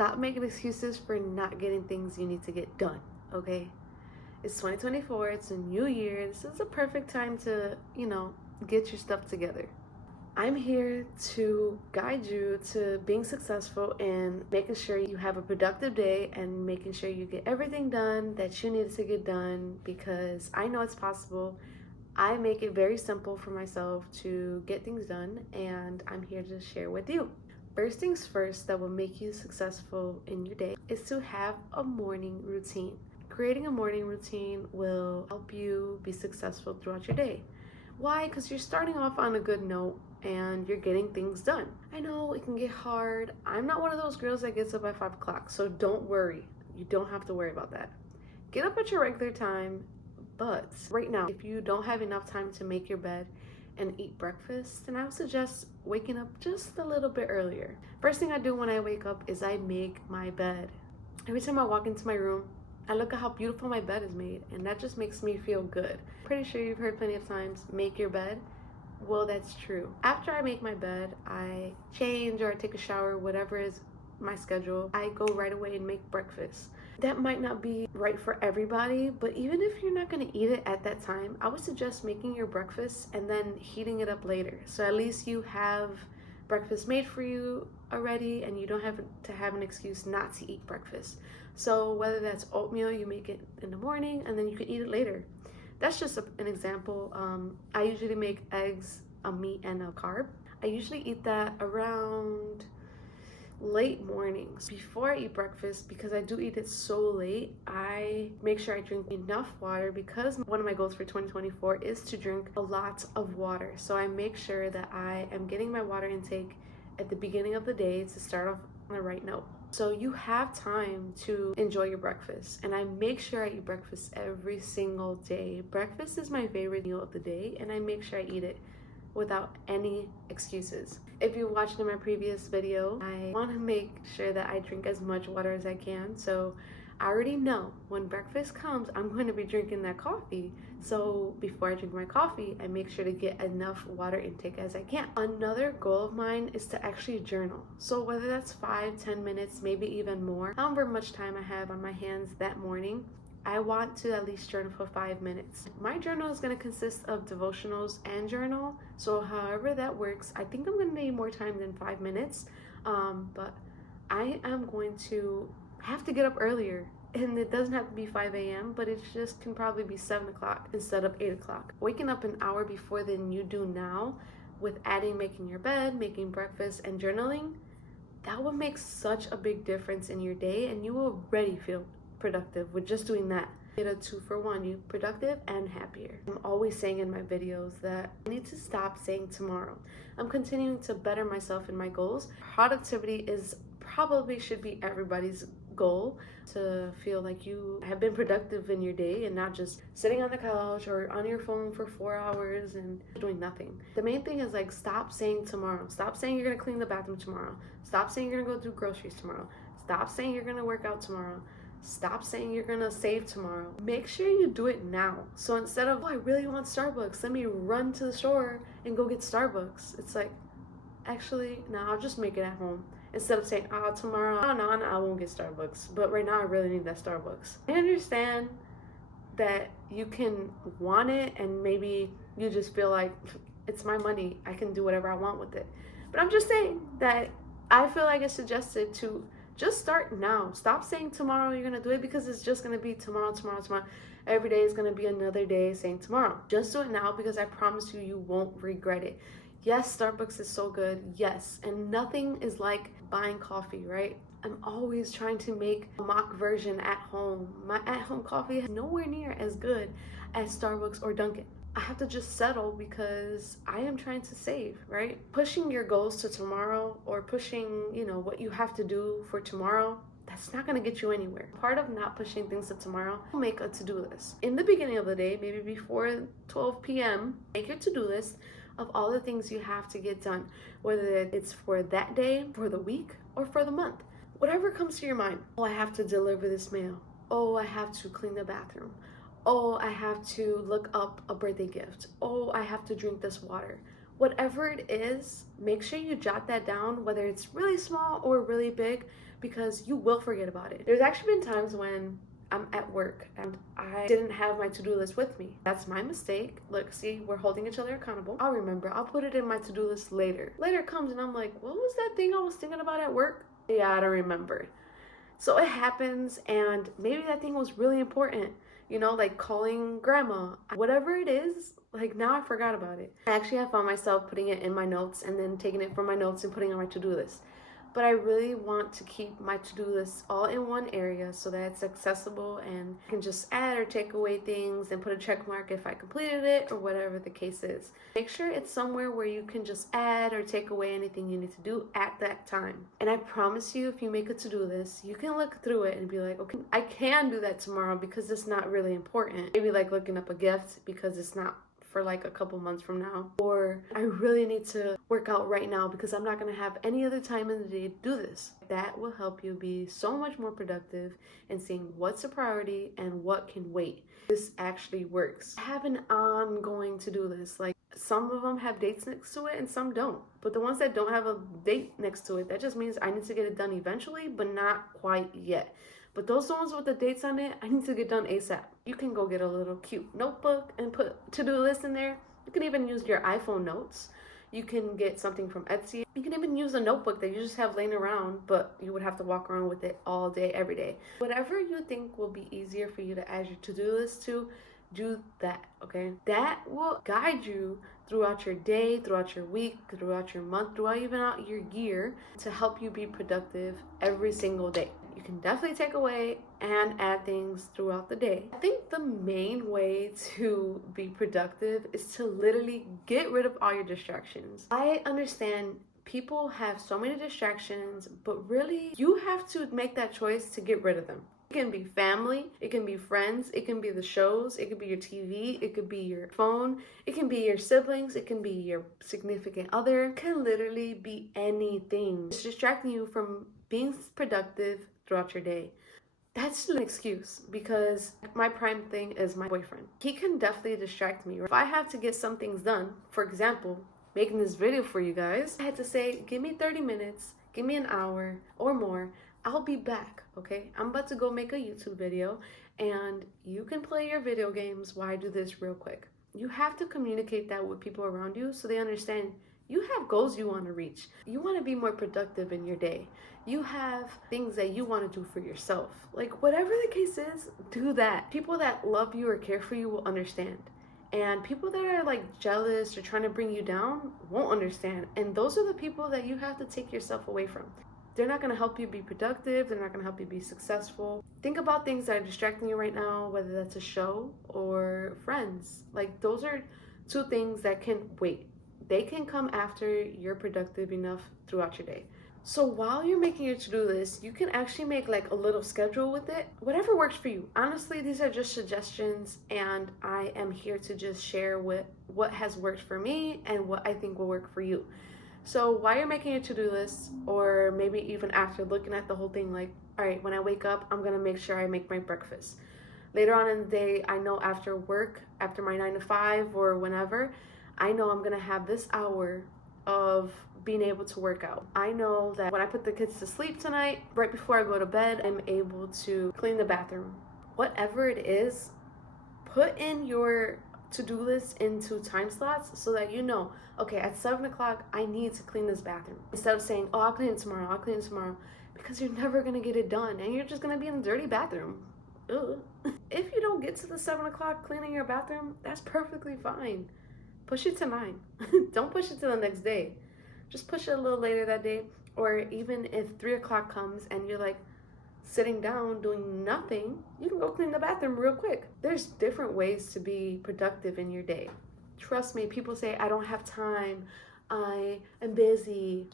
Stop making excuses for not getting things you need to get done, okay? It's 2024, it's a new year. This is a perfect time to, get your stuff together. I'm here to guide you to being successful and making sure you have a productive day and making sure you get everything done that you need to get done, because I know it's possible. I make it very simple for myself to get things done, and I'm here to share with you. First things first that will make you successful in your day is to have a morning routine. Creating a morning routine will help you be successful throughout your day. Why? Because you're starting off on a good note and you're getting things done. I know it can get hard. I'm not one of those girls that gets up at 5 o'clock, so don't worry. You don't have to worry about that. Get up at your regular time, but right now, if you don't have enough time to make your bed and eat breakfast, then I would suggest waking up just a little bit earlier. First thing I do when I wake up is I make my bed. Every time I walk into my room, I look at how beautiful my bed is made, and that just makes me feel good. Pretty sure you've heard plenty of times, make your bed. Well, that's true. After I make my bed, I change or I take a shower, whatever is my schedule. I go right away and make breakfast. That might not be right for everybody, but even if you're not going to eat it at that time, I would suggest making your breakfast and then heating it up later. So at least you have breakfast made for you already and you don't have to have an excuse not to eat breakfast. So whether that's oatmeal, you make it in the morning and then you can eat it later. That's just an example. I usually make eggs, a meat, and a carb. I usually eat that around late mornings before I eat breakfast. Because I do eat it so late, I make sure I drink enough water, because one of my goals for 2024 is to drink a lot of water. So I make sure that I am getting my water intake at the beginning of the day to start off on the right note. So you have time to enjoy your breakfast, and I make sure I eat breakfast every single day. Breakfast is my favorite meal of the day, and I make sure I eat it without any excuses. If you watched in my previous video, I want to make sure that I drink as much water as I can. So I already know when breakfast comes, I'm going to be drinking that coffee. So before I drink my coffee, I make sure to get enough water intake as I can. Another goal of mine is to actually journal. So whether that's 5-10 minutes, maybe even more, however much time I have on my hands that morning, I want to at least journal for 5 minutes. My journal is going to consist of devotionals and journal. So however that works, I think I'm going to need more time than 5 minutes. But I am going to have to get up earlier. And it doesn't have to be 5 a.m., but it just can probably be 7 o'clock instead of 8 o'clock. Waking up an hour before than you do now, with adding making your bed, making breakfast, and journaling, that will make such a big difference in your day, and you will already feel productive with just doing that. Get a 2-for-1, you productive and happier. I'm always saying in my videos that I need to stop saying tomorrow. I'm continuing to better myself in my goals. Productivity should be everybody's goal, to feel like you have been productive in your day and not just sitting on the couch or on your phone for 4 hours and doing nothing. The main thing is, like, stop saying tomorrow. Stop saying you're gonna clean the bathroom tomorrow. Stop saying you're gonna go do groceries tomorrow. Stop saying you're gonna work out tomorrow. Stop saying you're gonna save tomorrow. Make sure you do it now. So instead of, oh, I really want Starbucks, let me run to the store and go get Starbucks. It's like, actually, no, I'll just make it at home. Instead of saying, oh, tomorrow, no, I won't get Starbucks. But right now, I really need that Starbucks. I understand that you can want it and maybe you just feel like, it's my money, I can do whatever I want with it. But I'm just saying that I feel like it's suggested to just start now. Stop saying tomorrow you're gonna do it, because it's just gonna be tomorrow. Every day is gonna be another day saying tomorrow. Just do it now, because I promise you, you won't regret it. Yes, Starbucks is so good, yes, and nothing is like buying coffee, right? I'm always trying to make a mock version at home. My at-home coffee is nowhere near as good as Starbucks or Dunkin'. I have to just settle because I am trying to save, right? Pushing your goals to tomorrow, or pushing, what you have to do for tomorrow, that's not gonna get you anywhere. Part of not pushing things to tomorrow, make a to-do list. In the beginning of the day, maybe before 12 p.m., make your to-do list of all the things you have to get done, whether it's for that day, for the week, or for the month. Whatever comes to your mind. Oh, I have to deliver this mail. Oh, I have to clean the bathroom. Oh, I have to look up a birthday gift. Oh, I have to drink this water. Whatever it is, make sure you jot that down, whether it's really small or really big, because you will forget about it. There's actually been times when I'm at work and I didn't have my to-do list with me. That's my mistake. Look, see, we're holding each other accountable. I'll remember. I'll put it in my to-do list later. Later comes and I'm like, what was that thing I was thinking about at work? Yeah, I don't remember. So it happens, and maybe that thing was really important, you know, like calling grandma. Whatever it is, like now I forgot about it. Actually, I found myself putting it in my notes and then taking it from my notes and putting it on my to-do list. But I really want to keep my to-do list all in one area so that it's accessible and I can just add or take away things and put a check mark if I completed it or whatever the case is. Make sure it's somewhere where you can just add or take away anything you need to do at that time. And I promise you, if you make a to-do list, you can look through it and be like, okay, I can do that tomorrow because it's not really important. Maybe like looking up a gift because it's not for like a couple months from now, or I really need to work out right now because I'm not going to have any other time in the day to do this. That will help you be so much more productive and seeing what's a priority and what can wait. This actually works. Have an ongoing to-do list. Like some of them have dates next to it and some don't, but the ones that don't have a date next to it, that just means I need to get it done eventually, but not quite yet. But those ones with the dates on it, I need to get done ASAP. You can go get a little cute notebook and put to-do list in there. You can even use your iPhone notes. You can get something from Etsy. You can even use a notebook that you just have laying around, but you would have to walk around with it all day, every day. Whatever you think will be easier for you to add your to-do list to, do that, okay? That will guide you throughout your day, throughout your week, throughout your month, throughout even out your year to help you be productive every single day. You can definitely take away and add things throughout the day. I think the main way to be productive is to literally get rid of all your distractions. I understand people have so many distractions, but really you have to make that choice to get rid of them. It can be family, it can be friends, it can be the shows, it could be your TV, it could be your phone, it can be your siblings, it can be your significant other. It can literally be anything. It's distracting you from being productive throughout your day. That's an excuse because my prime thing is my boyfriend. He can definitely distract me. If I have to get some things done, for example, making this video for you guys, I had to say, give me 30 minutes, give me an hour or more. I'll be back, okay? I'm about to go make a YouTube video and you can play your video games while I do this real quick. You have to communicate that with people around you so they understand you have goals you want to reach. You want to be more productive in your day. You have things that you want to do for yourself. Like whatever the case is, do that. People that love you or care for you will understand. And people that are like jealous or trying to bring you down won't understand. And those are the people that you have to take yourself away from. They're not going to help you be productive. They're not going to help you be successful. Think about things that are distracting you right now, whether that's a show or friends. Like those are two things that can wait. They can come after you're productive enough throughout your day. So while you're making your to-do list, you can actually make like a little schedule with it. Whatever works for you. Honestly, these are just suggestions and I am here to just share what has worked for me and what I think will work for you. So while you're making your to-do list, or maybe even after looking at the whole thing, like, all right, when I wake up, I'm gonna make sure I make my breakfast. Later on in the day, I know after work, after my 9 to 5 or whenever, I know I'm gonna have this hour of being able to work out. I know that when I put the kids to sleep tonight, right before I go to bed, I'm able to clean the bathroom. Whatever it is, put in your to-do list into time slots so that you know, okay, at 7 o'clock, I need to clean this bathroom. Instead of saying, oh, I'll clean it tomorrow, I'll clean it tomorrow, because you're never gonna get it done and you're just gonna be in a dirty bathroom. Ugh. If you don't get to the 7 o'clock cleaning your bathroom, that's perfectly fine. Push it to 9. Don't push it to the next day. Just push it a little later that day. Or even if 3 o'clock comes and you're like sitting down doing nothing, you can go clean the bathroom real quick. There's different ways to be productive in your day. Trust me, people say, I don't have time, I am busy.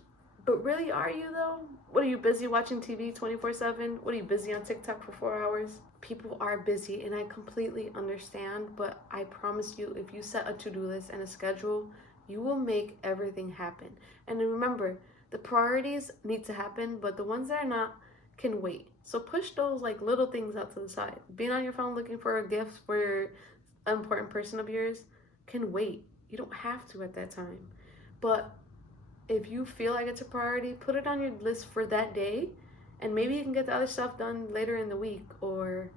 But really, are you though? What, are you busy watching TV 24/7? What, are you busy on TikTok for 4 hours? People are busy and I completely understand, but I promise you, if you set a to-do list and a schedule, you will make everything happen. And remember, the priorities need to happen, but the ones that are not can wait. So push those like little things out to the side. Being on your phone looking for a gift for an important person of yours can wait. You don't have to at that time. But if you feel like it's a priority, put it on your list for that day, and maybe you can get the other stuff done later in the week or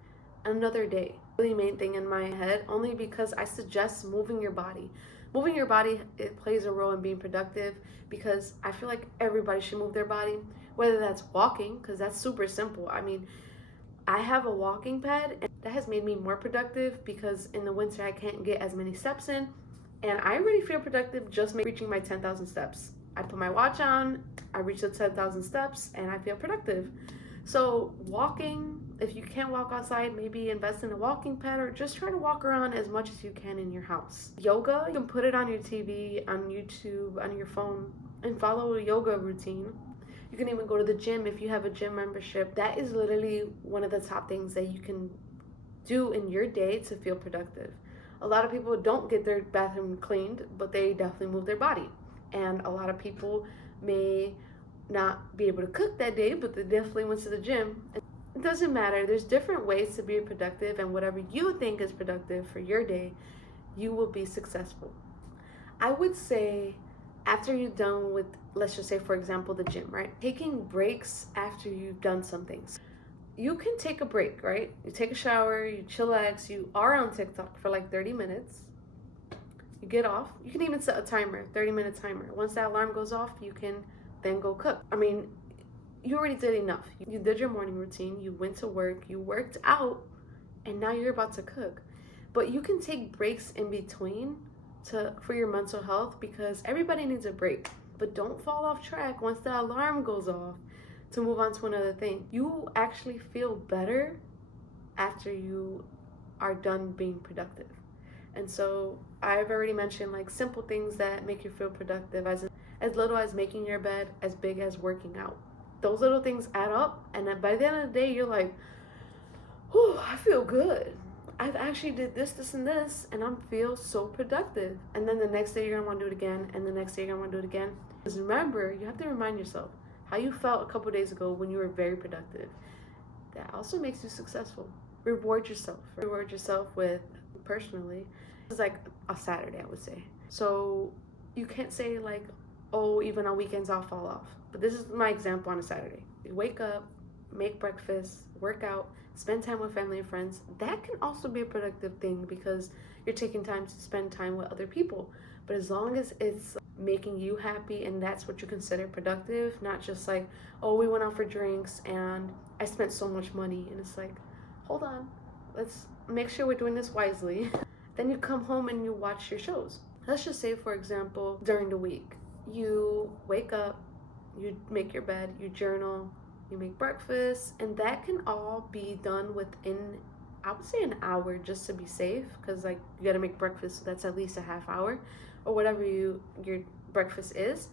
another day. Really main thing in my head, only because I suggest moving your body. Moving your body, it plays a role in being productive, because I feel like everybody should move their body, whether that's walking, because that's super simple. I mean, I have a walking pad, and that has made me more productive because in the winter I can't get as many steps in, and I already feel productive just reaching my 10,000 steps. I put my watch on, I reach the 10,000 steps, and I feel productive. So walking, if you can't walk outside, maybe invest in a walking pad, or just try to walk around as much as you can in your house. Yoga, you can put it on your TV, on YouTube, on your phone, and follow a yoga routine. You can even go to the gym if you have a gym membership. That is literally one of the top things that you can do in your day to feel productive. A lot of people don't get their bathroom cleaned, but they definitely move their body. And a lot of people may not be able to cook that day, but they definitely went to the gym. It doesn't matter. There's different ways to be productive, and whatever you think is productive for your day, you will be successful. I would say after you're done with, let's just say, for example, the gym, right? Taking breaks after you've done something. You can take a break, right? You take a shower, you chillax, you are on TikTok for like 30 minutes. You get off. You can even set a timer, 30-minute timer. Once that alarm goes off, you can then go cook. I mean, you already did enough. You did your morning routine, you went to work, you worked out, and now you're about to cook. But you can take breaks in between for your mental health, because everybody needs a break. But don't fall off track once the alarm goes off to move on to another thing. You actually feel better after you are done being productive. And so I've already mentioned like simple things that make you feel productive, as little as making your bed, as big as working out. Those little things add up, and then by the end of the day, you're like, whew, I feel good. I've actually did this, this, and this, and I feel so productive. And then the next day you're gonna want to do it again, and the next day you're gonna want to do it again. Because remember, you have to remind yourself how you felt a couple days ago when you were very productive. That also makes you successful. Reward yourself. Reward yourself with, personally, it's like a Saturday, I would say. So you can't say like, oh, even on weekends I'll fall off. But this is my example on a Saturday. You wake up, make breakfast, work out, spend time with family and friends. That can also be a productive thing, because you're taking time to spend time with other people. But as long as it's making you happy and that's what you consider productive, not just like, oh, we went out for drinks and I spent so much money, and it's like, hold on, let's make sure we're doing this wisely. Then you come home and you watch your shows. Let's just say, for example, during the week, you wake up, you make your bed, you journal, you make breakfast, and that can all be done within, I would say, an hour, just to be safe, because like you gotta make breakfast, so that's at least a half hour, or whatever your breakfast is.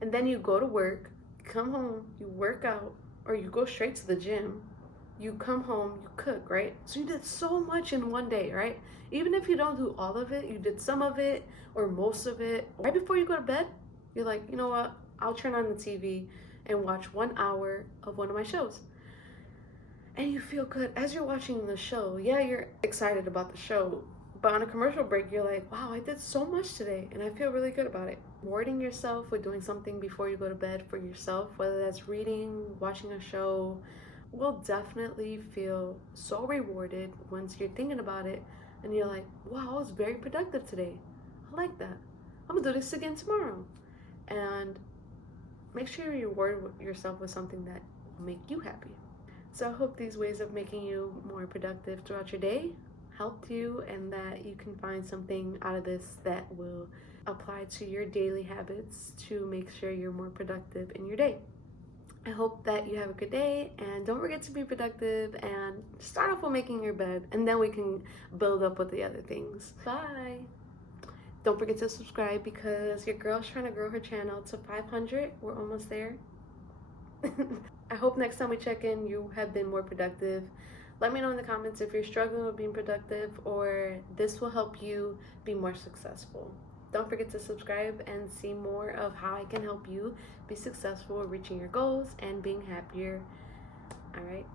And then you go to work, come home, you work out, or you go straight to the gym, you come home, you cook, right? So you did so much in one day, right? Even if you don't do all of it, you did some of it or most of it. Right before you go to bed, you're like, you know what? I'll turn on the TV and watch 1 hour of one of my shows. And you feel good as you're watching the show. Yeah, you're excited about the show, but on a commercial break, you're like, wow, I did so much today, and I feel really good about it. Rewarding yourself with doing something before you go to bed for yourself, whether that's reading, watching a show, will definitely feel so rewarded once you're thinking about it and you're like, wow, I was very productive today. I like that. I'm gonna do this again tomorrow. And make sure you reward yourself with something that will make you happy. So I hope these ways of making you more productive throughout your day helped you, and that you can find something out of this that will apply to your daily habits to make sure you're more productive in your day. I hope that you have a good day, and don't forget to be productive, and start off with making your bed, and then we can build up with the other things. Bye. Don't forget to subscribe, because your girl's trying to grow her channel to 500. We're almost there. I hope next time we check in, you have been more productive. Let me know in the comments if you're struggling with being productive, or this will help you be more successful. Don't forget to subscribe and see more of how I can help you be successful reaching your goals and being happier. All right.